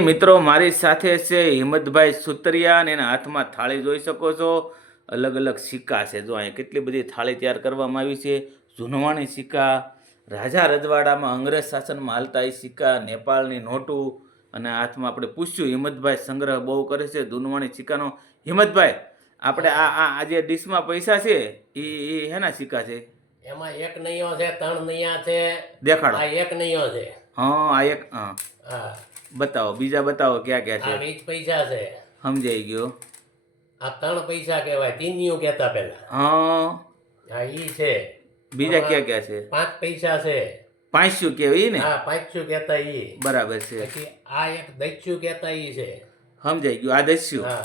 મિત્રો મારી સાથે છે હિંમતભાઈ સુતરિયા અને એના હાથમાં થાળી જોઈ શકો છો. અલગ અલગ સિક્કા છે. જો અહીંયા કેટલી બધી થાળી તૈયાર કરવામાં આવી છે. જૂનવાણી સિક્કા રાજા રજવાડામાં અંગ્રેજ શાસનમાં હાલતા એ સિક્કા નેપાળની નોટું અને હાથમાં આપણે પૂછ્યું હિંમતભાઈ સંગ્રહ બહુ કરે છે જૂનવાણી સિક્કાનો. હિંમતભાઈ આપણે આ આ આ જે ડીશમાં પૈસા છે એ એ હેના સિક્કા છે? એમાં એક નૈયો છે ત્રણ નૈયા છે. દેખાડો. એક નૈયો છે. હા આ એક હા. હા. બતાવો બીજા બતાવો ક્યાં ક્યાં આ છે વીસ પૈસા છે. સમજાઈ ગયો. આ ત્રણ પૈસા કહેવાય તીનિયું કહેતા પેલા હા. આ ઈ છે. બીજા ક્યાં ક્યાં છે? પાંચ પૈસા છે. પાંચસો કહેવાય ને? હા પાંચસું કહેતા ઈ. બરાબર છે. પછી આ એક દસ્યુ કહેતા ઈ છે. સમજાઈ ગયું આ દસ્યું? હા.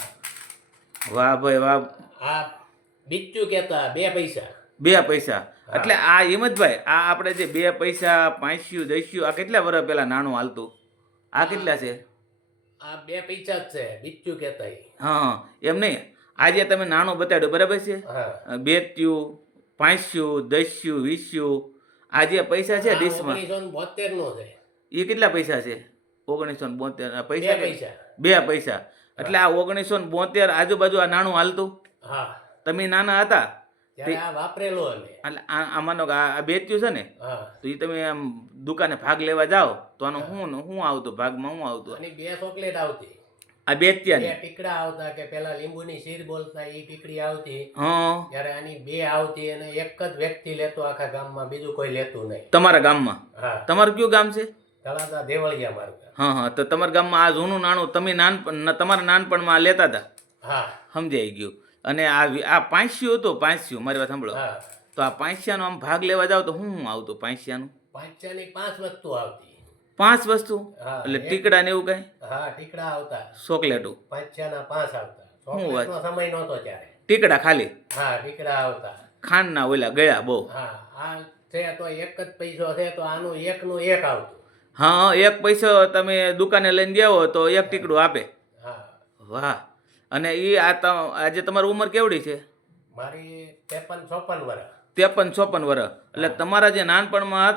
વાહ ભાઈ વાહ. આ બીચું કહેતા બે પૈસા. બે પૈસા. એટલે આ હિંમતભાઈ આ આપણે જે બે પૈસા પાંચસ્યું દસ્યું આ કેટલા વર્ષ પહેલા નાણું હાલતું? આ કેટલા છે? આ બે પૈસા જ છે બીચું કહેતા હા એમ નહીં. આજે તમે નાણું બતાડ્યું બરાબર છે? બે બેત્યું પાંચસ્યું દસ્યું વીસ્યું. આ જે પૈસા છે ડીશમાં? બોતેર નો છે. એ કેટલા પૈસા છે? ઓગણીસો ને બોતેર પૈસા બે પૈસા. એટલે આ ઓગણીસો ને બોતેર આજુબાજુ આ નાણું હાલતું? હા. તમે નાના હતા? વાપરેલો એટલે આ આ માનો કે આ આ બેચ્યું છે ને તો એ તમે આમ દુકાને ભાગ લેવા જાઓ તો આનું શું શું આવતું? ભાગમાં શું આવતું? અને બે ચોકલેટ આવતી. આ બેચ્યા ને ટીકડા આવતા કે પેલા લીંબુની શીર બોલતા એ ટીકડી આવતી. ત્યારે આની બે આવતી અને એક જ વ્યક્તિ લેતો આખા ગામમાં બીજું કોઈ લેતું નહીં. તમારા ગામમાં? તમારું કયું ગામ છે? તળાતા દેવળિયા મારું હા હા. તો તમારા ગામમાં આ જૂનું નાણું તમે નાનપણ તમારા નાનપણમાં લેતા હતા? હા. સમજાઈ ગયું. અને આ આ પાંચસ્યું હતું પાંચસીઓ મારી વાત સાંભળો. તો આ પાંચસ્યાનો આમ ભાગ લેવા જાવ તો હું આવતું પાંચસ્યાનું પાંચસાની પાંચ વસ્તુ આવતી. પાંચ વસ્તુ? એટલે ટીકડા ને એવું કઈ? હા ટીકડા આવતા. ચોકલેટો. પાંચસાના પાંચ આવતા. હું વાત? સમય નહોતો ત્યારે. ટીકડા ખાલી? હા ટીકડા આવતા. ખાંડના ઓલા ગયા બહુ. હા આ છે તો એક જ પૈસો છે તો આનું એકનું એક આવતું. હા એક પૈસો તમે દુકાને લઈને જાઓ તો એક ટીકડું આપે. હા. વાહ. અને એ આ ત- આજે તમારી ઉંમર કેવડી છે? મારી ત્રેપન ચોપન વર્ષ ત્રેપન ચોપન વર્ષ એટલે તમારા જે નાનપણમાં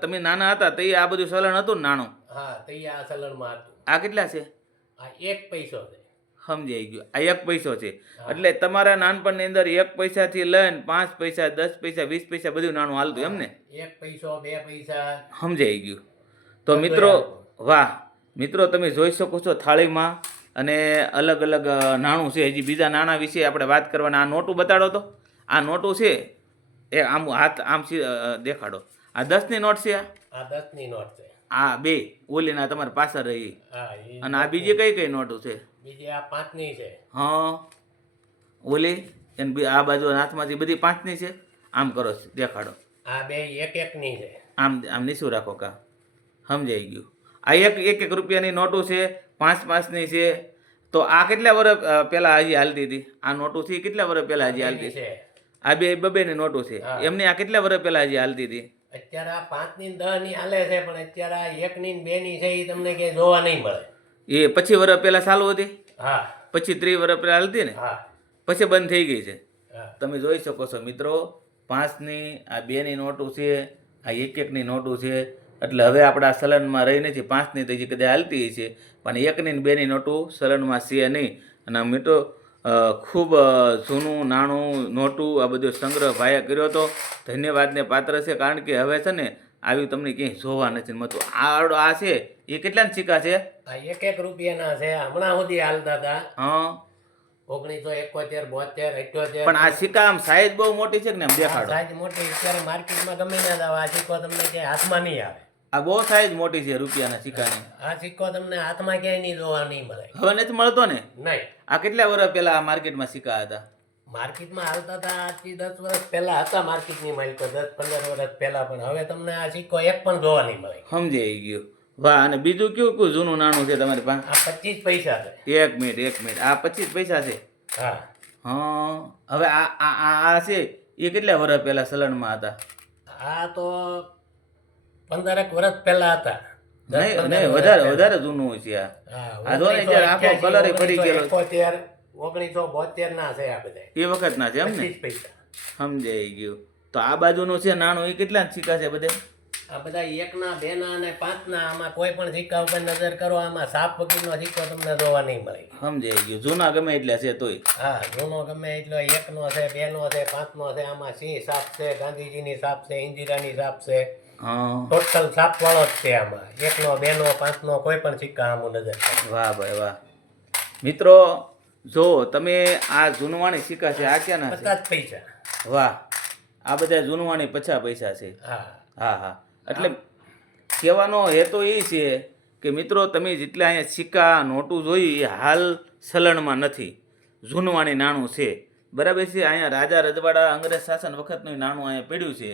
તમે નાના હતા તે આ બધું સલણ હતું ને નાણું? હા આ સલણમાં હતું. આ કેટલા છે? આ એક પૈસો છે. સમજાઈ ગયું. આ એક પૈસો છે. એટલે તમારા નાનપણની અંદર એક પૈસાથી લઈને પાંચ પૈસા દસ પૈસા વીસ પૈસા બધું નાણું હાલતું એમ ને? એક પૈસો બે પૈસા. સમજાઈ ગયું. તો મિત્રો વાહ. મિત્રો તમે જોઈ શકો છો થાળીમાં અને અલગ અલગ નાણું છે. હજી બીજા નાણાં વિશે આપણે વાત કરવાના. આ નોટું બતાડો તો. આ નોટું છે. એ આમ હાથ આમ દેખાડો. આ દસની નોટ છે આ? દસની દસ નોટ છે. આ બે. ઓલીના તમારી પાછળ રહી. અને આ બીજી કઈ કઈ નોટો છે? બીજી આ પાંચની છે. હા. ઓલી બી- આ બાજુ હાથમાંથી બધી પાંચની છે? આમ કરો દેખાડો. આ બે એક એકની છે. આમ આમ નીચું રાખો કા. સમજાઈ ગયું. આ એક એક એક રૂપિયાની નોટો છે. પાંચ પાંચની છે. તો આ કેટલા વર્ષ પહેલા હજી હાલતી હતી? આ નોટો છે કેટલા વર્ષ પહેલા હજી હાલતી છે. આ બે બબેની નોટો છે. એમની આ કેટલા વર્ષ પહેલા હજી હાલતી હતી? અત્યારે આ પાંચની ને દસની હાલે છે પણ અત્યારે આ એક ની બે ની છે એ તમને ક્યાંય જોવા નહીં મળે. એ પછી વર્ષ પહેલા ચાલુ હતી? હા. પછી ત્રીસ વર્ષ પહેલા હાલતી ને? હા. પછી બંધ થઈ ગઈ છે. તમે જોઈ શકો છો મિત્રો પાંચની આ બેની નોટો છે આ એક એકની નોટો છે એટલે હવે આપણા ચલણમાં રહી નથી પાંચની તો હજી કદાચ હાલતી છે પણ એકની ને બેની નોટું ચલણમાં છે નહીં. અને મિત્રો ખૂબ જૂનું નાણું નોટું આ બધો સંગ્રહ ભાઈએ કર્યો હતો. ધન્યવાદને પાત્ર છે કારણ કે હવે છે ને આવી તમને ક્યાંય જોવા નથી મળતું. આ આડો આ છે. એ કેટલાના સિક્કા છે? આ એક એક રૂપિયાના છે. હમણાં સુધી હાલતા હતા. હા. ઓગણીસો એકોતેર બોતેર અઠ્યોતેર. પણ આ સિક્કા આમ સાઈઝ બહુ મોટી છે કે ને દેખાડો. સાઈઝ મોટી અત્યારે માર્કેટમાં ગમે ના આ સિક્કો તમને ક્યાંય હાથમાં નહીં આવે. આ બહુ સાઈઝ મોટી છે રૂપિયાના સિક્કાની આ સિક્કો તમને હાથમાં ક્યાંય નહીં જોવા નહીં મળે. હવે નથી મળતો ને? નહીં. આ કેટલા વર્ષ પહેલા આ માર્કેટમાં સિક્કા હતા? માર્કેટમાં હાલતા હતા આજથી દસ વર્ષ પહેલા હતા માર્કેટની માલિકો દસ પંદર વર્ષ પહેલા પણ હવે તમને આ સિક્કો એક પણ જોવા નહીં મળે. સમજાઈ ગયું. વાહ અને બીજું કયું કયું જૂનું નાણું છે તમારી પાસે? આ પચીસ પૈસા છે. એક મિનિટ એક મિનિટ. આ પચીસ પૈસા છે? હા. હા. હવે આ આ આ આ છે એ કેટલા વર્ષ પહેલા સલણમાં હતા? આ તો પંદરક વર્ષ પહેલા હતા. નહીં નહીં વધારે વધારે જૂનું છે આ. જો ને જ્યારે આખો 1988, ફરી ગયેલો. 1971, ઓગણીસો બોતેર ના છે આ બધા એ વખતના છે એમ ને? સમજાઈ ગયું. તો આ બાજુનું છે નાણું એ કેટલા સિક્કા છે બધે આ બધા એકના બેના અને પાંચના આમાં કોઈ પણ સિક્કા ઉપર નજર કરો આમાં સાપ વગરનો સિક્કો તમને જોવા નહીં મળે. સમજાઈ ગયું. જૂના ગમે એટલે છે તોય. હા જૂનો ગમે એટલો એકનો છે બેનો છે પાંચનો છે આમાં સિંહ સાપ છે ગાંધીજીની સાપ છે ઇન્દિરાની સાપ છે. ટોટલ સાપ વાળો જ છે આમાં. એકનો બેનો પાંચનો કોઈ પણ સિક્કા આમ નજર વાહ ભાઈ વાહ. મિત્રો જો તમે આ જૂનવાણી સિક્કા છે આ ક્યાંના પચાસ પૈસા. વાહ. આ બધા જૂનવાણી પચાસ પૈસા છે. હા. હા હા. એટલે કહેવાનો હેતુ એ છે કે મિત્રો તમે જેટલા અહીંયા સિક્કા નોટું જોઈ એ હાલ ચલણમાં નથી. જૂનવાણી નાણું છે. બરાબર છે અહીંયા રાજા રજવાડા અંગ્રેજ શાસન વખતનું નાણું અહીંયા પડ્યું છે.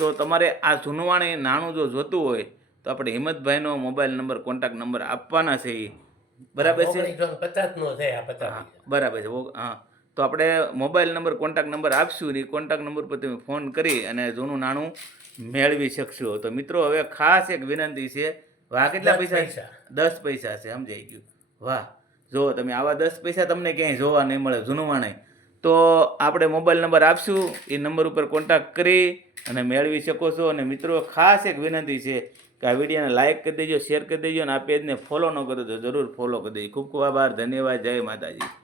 તો તમારે આ જૂનવાણી નાણું જો જોતું હોય તો આપણે હિંમતભાઈનો મોબાઈલ નંબર કોન્ટેક્ટ નંબર આપવાના છે એ બરાબર છે? બરાબર છે. હા. તો આપણે મોબાઈલ નંબર કોન્ટેક્ટ નંબર આપશું ને એ કોન્ટેક્ટ નંબર પર તમે ફોન કરી અને જૂનું નાણું મેળવી શકશો. તો મિત્રો હવે ખાસ એક વિનંતી છે વાહ કેટલા પૈસા? પૈસા. દસ પૈસા છે સમજાઈ ગયું. વાહ. જો તમે આવા દસ પૈસા તમને ક્યાંય જોવા નહીં મળે જૂનું વાણે તો આપણે મોબાઈલ નંબર આપશું. એ નંબર ઉપર કોન્ટેક્ટ કરી અને મેળવી શકો છો. અને મિત્રો, ખાસ એક વિનંતી છે કે આ વિડીયોને લાઇક કરી દેજો શેર કરી દેજો અને આ પેજને ફોલો ન કરો તો જરૂર ફોલો કરી દેજો. ખૂબ ખૂબ આભાર. ધન્યવાદ. જય માતાજી.